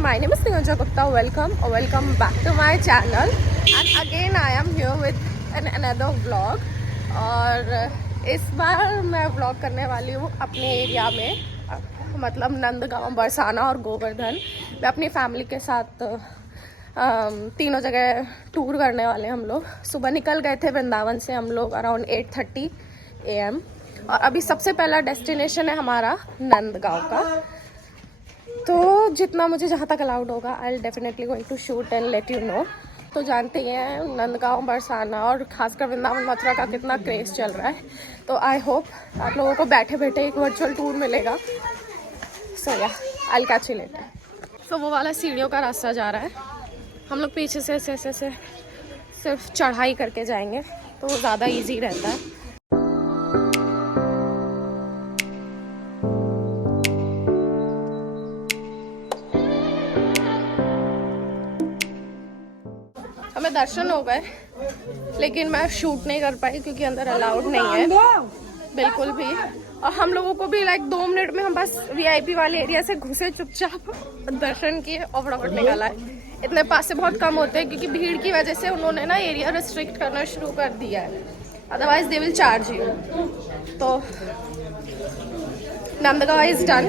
my name is Niranjana Gupta. Welcome back to my channel. And again I am here with another vlog. और इस बार मैं vlog करने वाली हूँ अपने एरिया में, मतलब नंदगांव, बरसाना और गोवर्धन। मैं अपनी फैमिली के साथ तीनों जगह टूर करने वाले हैं हम लोग। सुबह निकल गए थे वृंदावन से हम लोग अराउंड 8:30 AM। और अभी सबसे पहला डेस्टिनेशन है हमारा नंदगांव का। तो जितना मुझे जहाँ तक अलाउड होगा I'll definitely going to shoot and let you know. तो जानते ही हैं नंदगांव, बरसाना और खासकर वृंदावन मथुरा का कितना क्रेज़ चल रहा है। तो आई होप आप लोगों को बैठे बैठे एक वर्चुअल टूर मिलेगा। सो या I will catch you later. तो वो वाला सीढ़ियों का रास्ता जा रहा है, हम लोग पीछे से ऐसे सिर्फ चढ़ाई करके जाएंगे तो वो ज़्यादा ईजी रहता है। हमें दर्शन हो गए लेकिन मैं शूट नहीं कर पाई क्योंकि अंदर अलाउड नहीं है बिल्कुल भी। और हम लोगों को भी लाइक 2 मिनट में हम बस VIP वाले एरिया से घुसे, चुपचाप दर्शन किए और फटाफट निकल आए। इतने पास से बहुत कम होते हैं क्योंकि भीड़ की वजह से उन्होंने ना एरिया रिस्ट्रिक्ट करना शुरू कर दिया है, otherwise they will charge you. तो Nandgaon is done.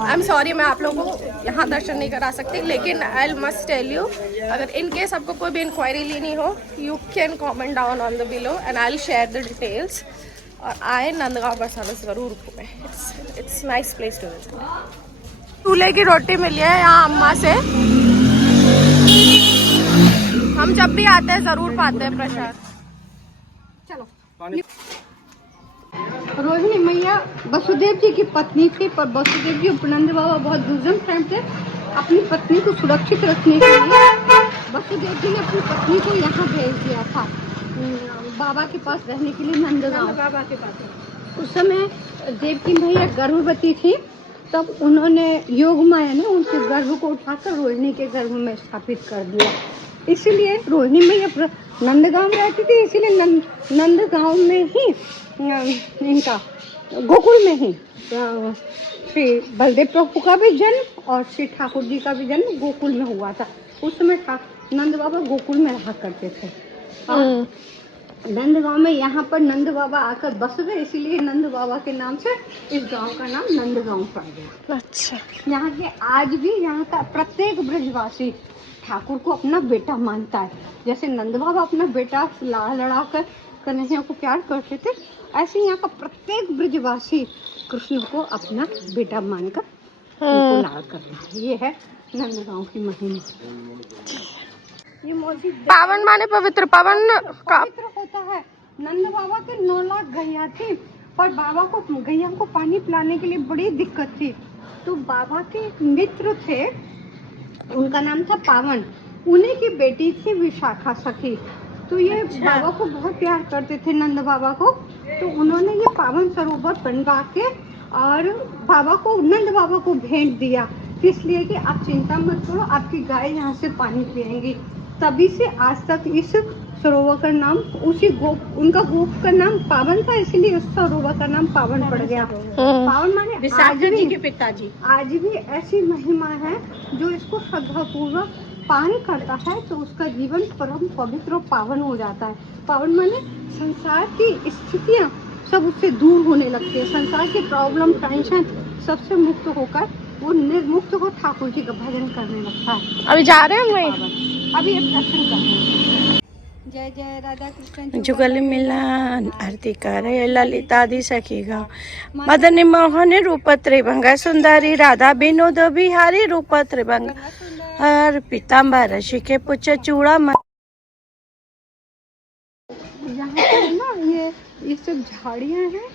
I am sorry मैं आप लोगों को यहाँ दर्शन नहीं करा सकती, लेकिन आई मस्ट टेल यू, अगर इन केस आपको कोई भी इंक्वायरी लेनी हो you can comment down on the below and I will share the details. और आए नंदगांव बरसाना ज़रूर घूमें, it's nice place to visit. चूल्हे की रोटी मिली है यहाँ अम्मा से, हम जब भी आते हैं ज़रूर पाते हैं प्रसाद। चलो। रोहिणी मैया वसुदेव जी की पत्नी थी, पर वसुदेव जी उपनंद बाबा बहुत दुर्जन टाइम थे। अपनी पत्नी को सुरक्षित रखने के लिए वसुदेव जी ने अपनी पत्नी को यहाँ भेज दिया था बाबा के पास रहने के लिए, नंदगांव बाबा के पास। उस समय देवकी मैया गर्भवती थी, तब उन्होंने योग माया ने उनके गर्भ को उठाकर रोहिणी के गर्भ में स्थापित कर दिया। इसीलिए रोहिणी मैया नंदगांव रहती थी, इसीलिए नंदगांव में ही इनका गोकुल में ही श्री बलदेव प्रभु का भी जन्म और श्री ठाकुर जी का भी जन्म गोकुल में हुआ था। उस समय नंद बाबा गोकुल में रहा करते थे। नंदगांव में यहाँ पर नंद बाबा आकर बस गए, इसीलिए नंद बाबा के नाम से इस गांव का नाम नंदगांव पड़ गया। अच्छा। यहाँ के आज भी यहाँ का प्रत्येक ब्रजवासी ठाकुर को अपना बेटा मानता है। जैसे नंद बाबा अपना बेटा लड़ा कर कन्हैया को प्यार करते थे, ऐसे यहाँ का प्रत्येक ब्रजवासी कृष्ण को अपना बेटा मानकर उनको लाड़ करना है। ये है नंदगांव की महिमा। ये मस्जिद पावन माने पवित्र, पावन का पवित्र होता है। नंद बाबा के 9 लाख गैया थी, पर बाबा को गैया को पानी पिलाने के लिए बड़ी दिक्कत थी। तो बाबा के मित्र थे, उनका नाम था पावन, उन्हीं की बेटी थी विशाखा सखी। तो ये बाबा को बहुत प्यार करते थे नंद बाबा को, तो उन्होंने ये पावन सरोवर बनवा के और बाबा को, नंद बाबा को भेंट दिया, इसलिए कि आप चिंता मत करो, आपकी गाय यहाँ से पानी पिएंगी। तभी से आज तक इस सरोवर का नाम उनका गोप का नाम पावन था, इसलिए उस सरोवर का नाम पावन पड़ गया। पावन माने विशाखा जी के पिताजी। आज भी ऐसी महिमा है, जो इसको श्रद्धापूर्वक पान करता है तो उसका जीवन परम पवित्र और पावन हो जाता है। पावन माने संसार की स्थितियाँ सब उससे दूर होने लगती है, संसार की प्रॉब्लम, टेंशन सबसे मुक्त होकर वो निर्मुक्त हो ठाकुर जी का भजन करने लगता है। अभी जा रहे हैं हम, अभी एक दर्शन कर रहे हैं। जय जय राधा कृष्ण जुगल मिलन आरती करे ललितादि सखी गा मदन मोहन रूप त्रिभंग सुंदरी राधा विनोद बिहारी रूप त्रिभंग हर पीताम्बर शिखे पुछ चूड़ा। यहाँ पर ना ये सब झाड़ियाँ हैं।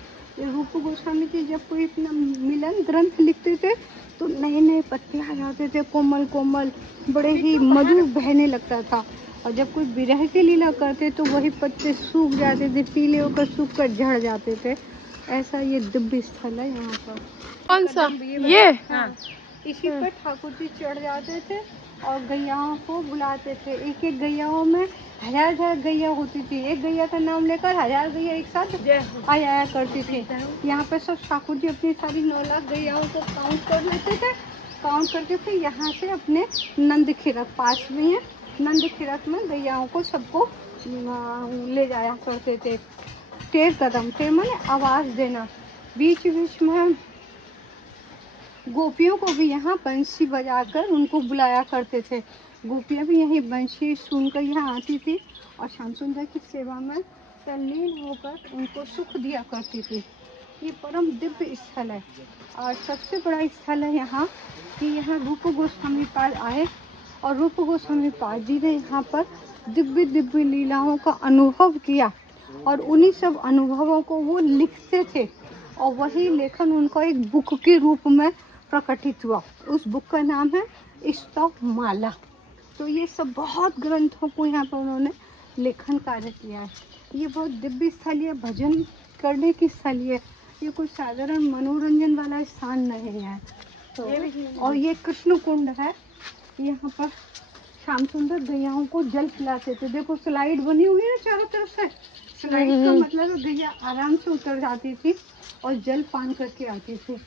रूप गोस्वामी जी जब कोई अपना मिलन ग्रंथ लिखते थे तो नए नए पत्ते आ जाते थे, कोमल कोमल, बड़े ही मधुर बहने लगता था। और जब कोई विरह की लीला करते तो वही पत्ते सूख जाते थे, पीले होकर सूख कर झड़ जाते थे। ऐसा ये दिव्य स्थल है यहाँ पर। कौन सा ये? हाँ, इसी पर ठाकुर जी चढ़ जाते थे और गैयाओं को बुलाते थे। एक एक गैयाओं में 1000 गैया होती थी, एक गैया का नाम लेकर 1000 गैया एक साथ आया करती थी। यहाँ पे सब ठाकुर जी अपनी सारी 9 लाख गैयाओं को काउंट कर लेते थे काउंट करके फिर यहाँ से अपने नंद खिरक पास में है, नंद खिरक में गैयाओं को सबको ले जाया करते थे। टेर कदम, टेर माने आवाज़ देना। बीच बीच में गोपियों को भी यहाँ बंसी बजाकर उनको बुलाया करते थे। गोपियाँ भी यहीं बंसी सुनकर यहाँ आती थी और श्याम सुंदर की सेवा में तल्लीन होकर उनको सुख दिया करती थी। ये परम दिव्य स्थल है और सबसे बड़ा स्थल है यहाँ कि यहाँ रूप गोस्वामी पाद आए और रूप गोस्वामी पाद जी ने यहाँ पर दिव्य दिव्य लीलाओं का अनुभव किया और उन्हीं सब अनुभवों को वो लिखते थे और वही लेखन उनका एक बुक के रूप में प्रकटित हुआ। उस बुक का नाम है स्तव माला। तो ये सब बहुत ग्रंथों को यहाँ पर उन्होंने लेखन कार्य किया है। ये बहुत दिव्य स्थल है, भजन करने की स्थल है, ये कोई साधारण मनोरंजन वाला स्थान नहीं है। तो और ये कृष्ण कुंड है, यहाँ पर श्याम सुंदर गैयाओं को जल पिलाते थे। देखो स्लाइड बनी हुई है चारों तरफ से। स्लाइड का मतलब गैया आराम से उतर जाती थी और जल पान करके आती थी।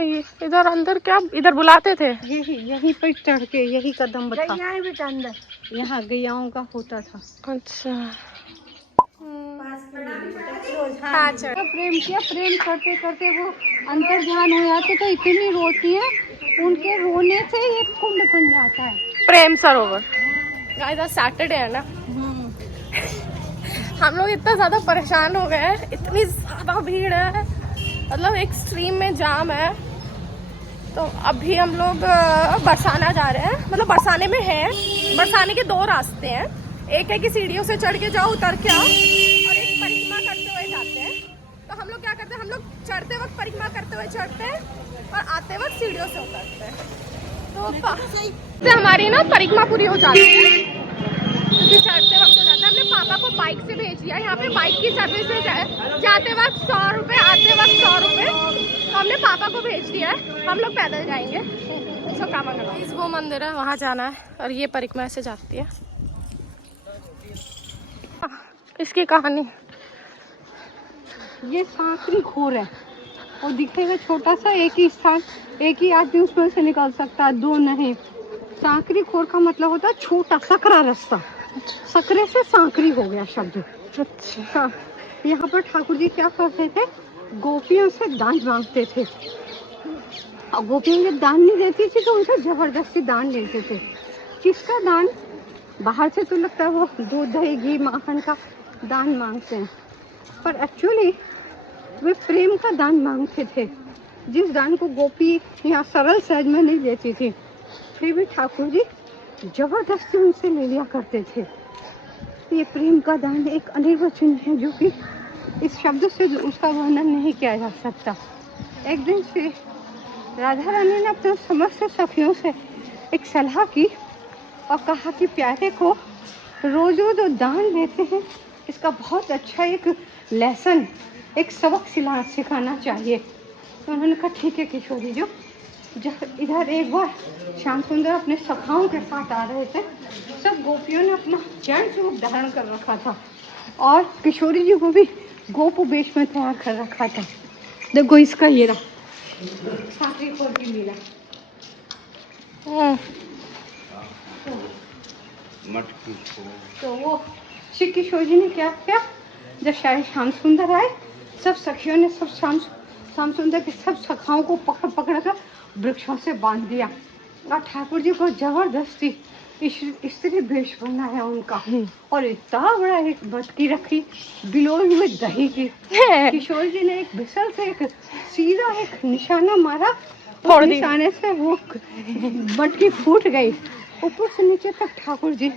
ये इधर अंदर क्या इधर बुलाते थे? यहीं पर चढ़ के यही कदम बता अंदर यहाँ गैयाओं का होता था। अच्छा प्रेम किया, प्रेम करते करते वो अंतर ध्यान हो जाते तो इतनी रोती है, उनके रोने से ये कुंड बन जाता है प्रेम सरोवर। गाइस आज सैटरडे है ना, हम लोग इतना ज्यादा परेशान हो गए हैं, इतनी ज्यादा भीड़ है, मतलब एक्सट्रीम में जाम है। तो अभी हम लोग बरसाना जा रहे हैं, मतलब बरसाने में है। बरसाने के दो रास्ते हैं, एक है कि सीढ़ियों से चढ़ के जाओ उतर के आओ और एक परिक्रमा करते हुए जाते हैं। तो हम लोग क्या करते हैं, हम लोग चढ़ते वक्त परिक्रमा करते हुए चढ़ते हैं और आते वक्त सीढ़ियों से उतरते हैं। तो हमारी ना परिक्रमा पूरी हो जाती है क्योंकि चढ़ते वक्त हो जाता है। हमने पापा को बाइक से भेज दिया, यहाँ पे बाइक की सर्विसेज है, जाते वक्त 100 रुपये, आते वक्त 100 रुपये। तो हमने पापा को भेज दिया है, हम लोग पैदल जाएंगे। सब काम करना, इस वो मंदिर है वहाँ जाना है और ये परिक्रमा ऐसे जाती है। इसकी कहानी, ये सांकरी खोर है और दिखेगा छोटा सा, एक ही स्थान, एक ही आदमी उसमें से निकल सकता है, दो नहीं। सांकरी खोर का मतलब होता है छोटा सकरा रास्ता, सकरे से सांकरी हो गया शब्द। अच्छा, यहाँ पर ठाकुर जी क्या करते थे, गोपियों से दान मांगते थे और गोपियों जब दान नहीं देती थी तो उनसे जबरदस्ती दान लेते थे। किसका दान? बाहर से तो लगता है वो दूध दही घी माखन का दान मांगते हैं, पर एक्चुअली वे प्रेम का दान मांगते थे, जिस दान को गोपी यहाँ सरल सहज में नहीं देती थी, फिर भी ठाकुर जी जबरदस्ती उनसे ले लिया करते थे। ये प्रेम का दान एक अनिर्वचनीय है जो कि इस शब्द से उसका वर्णन नहीं किया जा सकता। एक दिन से राधा रानी ने अपने समस्त सखियों से एक सलाह की और कहा कि प्यारे को रोज रोज जो दान देते हैं इसका बहुत अच्छा एक लेसन, एक सबक सिखाना चाहिए। तो उन्होंने कहा ठीक है किशोरी जो, जब इधर एक बार श्याम सुंदर अपने सखाओं के साथ आ रहे थे, सब गोपियों ने अपना जड़ रूप धारण कर रखा था और किशोरी जी को भी गोप वेश में तैयार कर रखा था। देखो इसका ये रहा सांकरी खोर की लीला। तो वो श्री किशोर जी ने क्या किया, जब शायद श्याम सुंदर आए, सब सखियों ने सब श्याम सुंदर के सब सखाओं को पकड़ कर वृक्षों से बांध दिया और ठाकुर जी को जबरदस्ती स्त्री वेश बना है उनका और इतना बड़ा एक बटकी रखी बिलोई हुई दही की। किशोर जी ने एक बिसल से एक सीधा एक निशाना मारा और निशाने से वो बटकी फूट गई, ऊपर से नीचे तक ठाकुर जी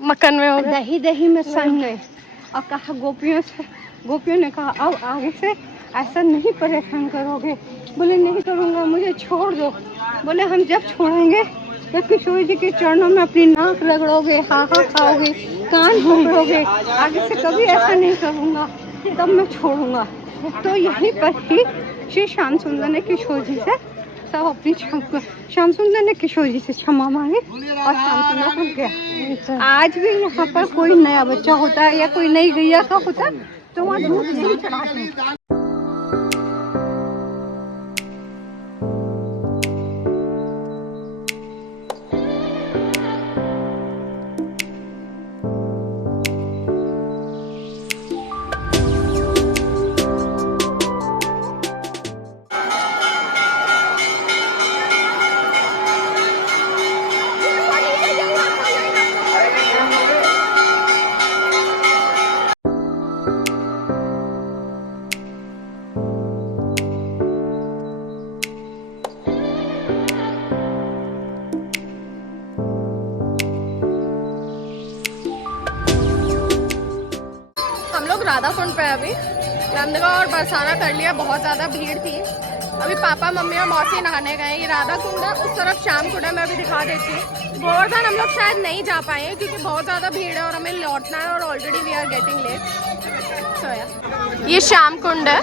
मक्खन में हो गए, दही में सन गए और कहा गोपियों ने कहा अब आगे से ऐसा नहीं परेशान करोगे। बोले नहीं करूँगा, मुझे छोड़ दो। बोले हम जब छोड़ेंगे तो किशोर जी के चरणों में अपनी नाक रगड़ोगे, हाहा खाओगे, कान पकड़ोगे, आगे से कभी ऐसा नहीं करूँगा, तब मैं छोड़ूंगा। तो यहीं पर ही श्री श्याम सुंदर ने किशोर जी से सब अपनी श्याम सुंदर ने किशोर जी से क्षमा मांगी और श्याम सुंदर खुल गया। आज भी यहाँ पर कोई नया बच्चा होता है या कोई नई गैया का होता है तो वहाँ दूध नहीं चढ़ाते हैं। राधा कुंड पे अभी नंदगांव और बरसाना कर लिया, बहुत ज़्यादा भीड़ थी। अभी पापा मम्मी और मौसी नहाने गए। ये राधा कुंड है, उस तरफ श्याम कुंड है, मैं अभी दिखा देती हूँ। गोवर्धन हम लोग शायद नहीं जा पाए क्योंकि बहुत ज़्यादा भीड़ है और हमें लौटना है और already we are getting late. So या ये श्याम कुंड है,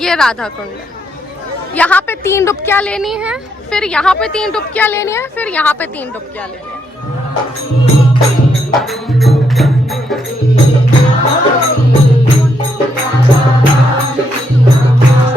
ये राधा कुंड है। यहाँ पे 3 डुबकियाँ लेनी है, फिर यहाँ पे 3 डुबकियाँ लेनी है, फिर यहाँ पे 3 डुबकियाँ लेनी है।